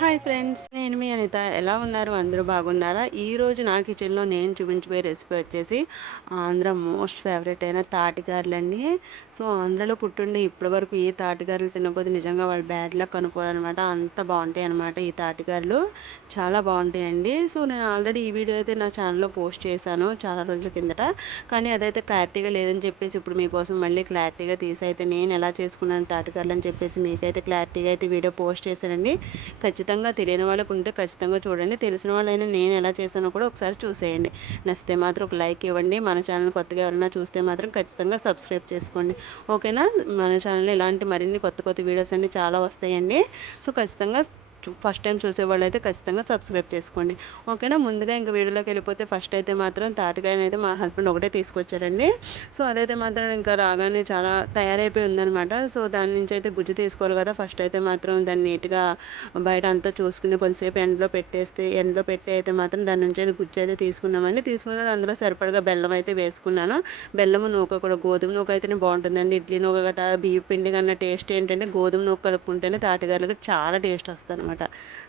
Hi friends, నేను మీ అనిత. ఎలా ఉన్నారు? అందరూ బాగున్నారా? ఈరోజు నా కిచెన్లో నేను చూపించబోయే రెసిపీ వచ్చేసి ఆంధ్ర మోస్ట్ ఫేవరెట్ అయిన తాటిగారులండి. సో ఆంధ్రలో పుట్టుండి ఇప్పటి వరకు ఈ తాటిగారులు తినకపోతే నిజంగా వాళ్ళు బ్యాడ్ లక్ అనుకోవాలన్నమాట. అంత బాగుంటాయి అన్నమాట ఈ తాటిగారులు. చాలా బాగుంటాయండి. సో నేను ఆల్రెడీ ఈ వీడియో అయితే నా ఛానల్లో పోస్ట్ చేశాను చాలా రోజుల కిందట. కానీ అదైతే క్లారిటీగా లేదని చెప్పేసి ఇప్పుడు మీకోసం మళ్ళీ క్లారిటీగా తీసి అయితే నేను ఎలా చేసుకున్నాను తాటిగారులు అని చెప్పేసి మీకైతే క్లారిటీగా అయితే వీడియో పోస్ట్ చేశానండి. ఖచ్చితంగా తెలియని వాళ్ళకు ఉంటే ఖచ్చితంగా చూడండి. తెలిసిన వాళ్ళైనా నేను ఎలా చేశానో కూడా ఒకసారి చూసేయండి. నచ్చితే మాత్రం ఒక లైక్ ఇవ్వండి. మన ఛానల్ కొత్తగా ఎవరైనా చూస్తే మాత్రం ఖచ్చితంగా సబ్స్క్రైబ్ చేసుకోండి. ఓకేనా? మన ఛానల్లో ఇలాంటి మరిన్ని కొత్త కొత్త వీడియోస్ అన్నీ చాలా వస్తాయండి. సో ఖచ్చితంగా ఫస్ట్ టైం చూసేవాళ్ళు అయితే ఖచ్చితంగా సబ్స్క్రైబ్ చేసుకోండి. ఓకేనా? ముందుగా ఇంకా వీడియోలోకి వెళ్ళిపోతే ఫస్ట్ అయితే మాత్రం తాటికాయని అయితే మా హస్బెండ్ ఒకటే తీసుకొచ్చారండి. సో అదైతే మాత్రం ఇంకా రాగానే చాలా తయారైపోయి ఉందనమాట. సో దాని నుంచి అయితే గుజ్జు తీసుకోవాలి కదా. ఫస్ట్ అయితే మాత్రం దాన్ని నీట్గా బయట అంతా చూసుకుని కొంతసేపు ఎండలో పెట్టి అయితే మాత్రం దాని నుంచి అయితే గుజ్జు అయితే తీసుకున్నామండి. తీసుకున్న అందులో సరిపడగా బెల్లం అయితే వేసుకున్నాను. బెల్లము నూక కూడా గోధుమ నూక అయితేనే బాగుంటుందండి. ఇడ్లీ నూక గట్రా బియ్య పిండి కన్నా టేస్ట్ ఏంటంటే గోధుమ నూక కలుపుకుంటేనే తాటిగారులకు చాలా టేస్ట్ వస్తుంది అనమాట.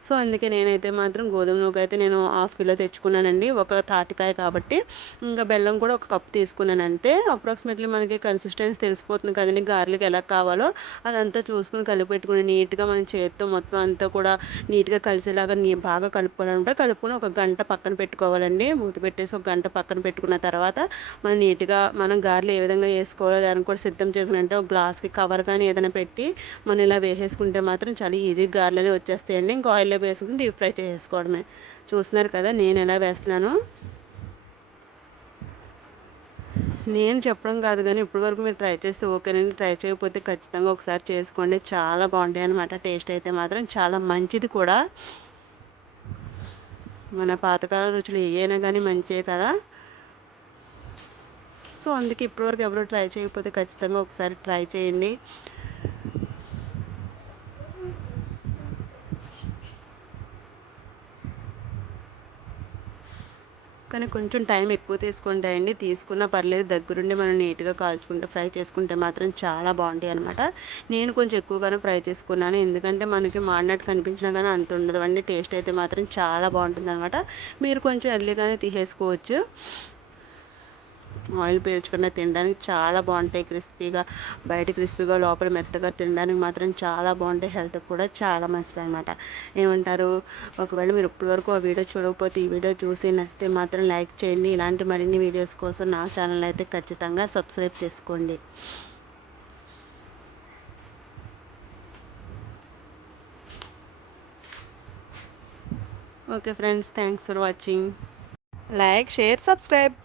సో అందుకే నేనైతే మాత్రం గోధుమ నూక అయితే నేను హాఫ్ కిలో తెచ్చుకున్నానండి, ఒక తాటికాయ కాబట్టి. ఇంకా బెల్లం కూడా ఒక కప్ తీసుకున్నాను అంతే. అప్రాక్సిమేట్లీ మనకి కన్సిస్టెన్సీ తెలిసిపోతుంది కదండి గార్లిక్ ఎలా కావాలో. అదంతా చూసుకుని కలిపెట్టుకుని నీట్గా మన చేతితో మొత్తం అంతా కూడా నీట్గా కలిసేలాగా బాగా కలుపుకోవాలన్నమాట. కలుపుకొని ఒక గంట పక్కన పెట్టుకోవాలండి. మూత పెట్టేసి ఒక గంట పక్కన పెట్టుకున్న తర్వాత మనం నీట్గా మనం గారెలు ఏ విధంగా వేసుకోవాలో దాన్ని కూడా సిద్ధం చేసుకుంటే ఒక గ్లాస్కి కవర్ కానీ ఏదైనా పెట్టి మనం ఇలా వేసేసుకుంటే మాత్రం చాలా ఈజీగా గారెలు వచ్చేస్తాయండి. ఇంకా ఆయిల్లో వేసుకుని డీప్ ఫ్రై చేసుకోవడమే. చూస్తున్నారు కదా నేను ఎలా వేస్తున్నాను. నేను చెప్పడం కాదు కానీ ఇప్పటివరకు మీరు ట్రై చేస్తే ఓకేనండి. ట్రై చేయకపోతే ఖచ్చితంగా ఒకసారి చేసుకోండి. చాలా బాగుంటాయి అన్నమాట. టేస్ట్ అయితే మాత్రం చాలా మంచిది కూడా. మన పాతకాల రుచులు ఏవైనా కానీ మంచివే కదా. సో అందుకే ఇప్పటివరకు ఎవరు ట్రై చేయకపోతే ఖచ్చితంగా ఒకసారి ట్రై చేయండి. కానీ కొంచెం టైం ఎక్కువ తీసుకుంటాయండి. తీసుకున్నా పర్లేదు, దగ్గరుండి మనం నీట్గా కాల్చుకుంటే ఫ్రై చేసుకుంటే మాత్రం చాలా బాగుంటాయి అనమాట. నేను కొంచెం ఎక్కువగానే ఫ్రై చేసుకున్నాను, ఎందుకంటే మనకి మాడినట్టు కనిపించినా కానీ అంత ఉండదు అండి. టేస్ట్ అయితే మాత్రం చాలా బాగుంటుంది అనమాట. మీరు కొంచెం ఎర్లీగానే తీసేసుకోవచ్చు. ఆయిల్ పీల్చకుండా తినడానికి చాలా బాగుంటాయి. క్రిస్పీగా బయట క్రిస్పీగా లోపల మెత్తగా తినడానికి మాత్రం చాలా బాగుంటాయి. హెల్త్కి కూడా చాలా మంచిది అనమాట. ఏమంటారు? ఒకవేళ మీరు ఇప్పటివరకు ఆ వీడియో చూడకపోతే ఈ వీడియో చూసి నచ్చితే మాత్రం లైక్ చేయండి. ఇలాంటి మరిన్ని వీడియోస్ కోసం నా ఛానల్ అయితే ఖచ్చితంగా సబ్స్క్రైబ్ చేసుకోండి. Okay friends, thanks for watching. Like, share, subscribe.